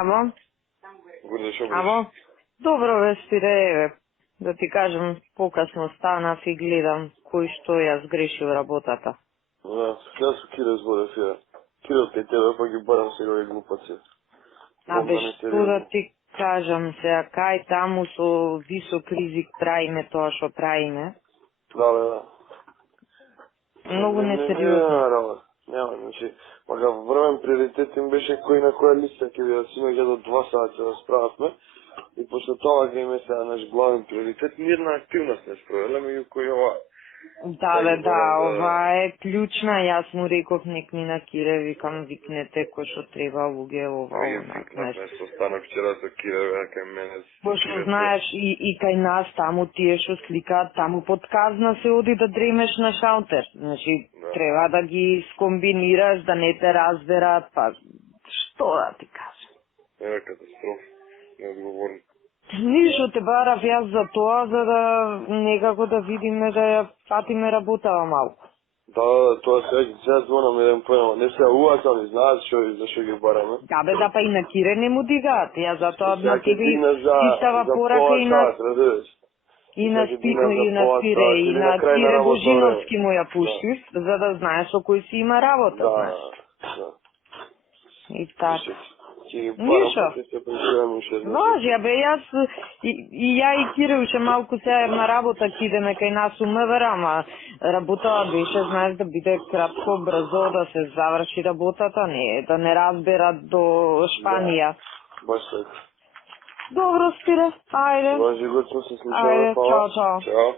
Амо? Гурде, шо беше? Амо? Добро бе, Спире, да ти кажем, покасно станав и гледам кој што ја сгрешил работата. Јас со Кире зборев ја. Кире од кај тебе, па ги барам сега овие глупаци. Абе, што да ти кажам сега, кај таму со висок ризик правиме тоа што правиме. Да. Многу Няма несериозно. работа. Няма, значи, мага врвен приоритет им беше кој на која листа ќе бидат синоќа до 2 сати се расправавме. И после тоа ќе име сега наш главен приоритет, ни една активност не спровеле, меѓу кој ова. Да, бе, да, ова е клучна, јас му реков нек ми на Кире, викам, викнете кој што треба, луѓе, ова, онак, знаеш. Што станав вчера со Кире, бе, кај мене. Пошто знаеш, и кај нас таму тие што сликаат, таму под казна се оди да дремеш на шалтер. Значи, треба да ги скомбинираш, да не те разберат, па, што да ти кажам. Е, катастрофа, неодговорно. Ништо те барав јас за тоа, за да некако да видиме да ја фатиме работава малку. Да, тоа сега звонам еден појнама. Не се уатам, знаат зашо ги бараме. Да бе, да па и на Кире не му дигаат. Ја затоа на тебе за истава порака и на и на Спире и на Кире Божиновски му ја пуштив, за да знае со кој си има работа, знаеш. Да. И така. Ништо. Важи, бе, јас и ја и Кире уште малку сега на работа ќе идеме кај нас у МВР, ама работата беше, знаеш, да биде кратко, брзо, да се заврши работата, не, да не разберат до Шпанија. Баш така. Добро, Спире, ајде. Важи, го се случава. Ајде, чао. Чао.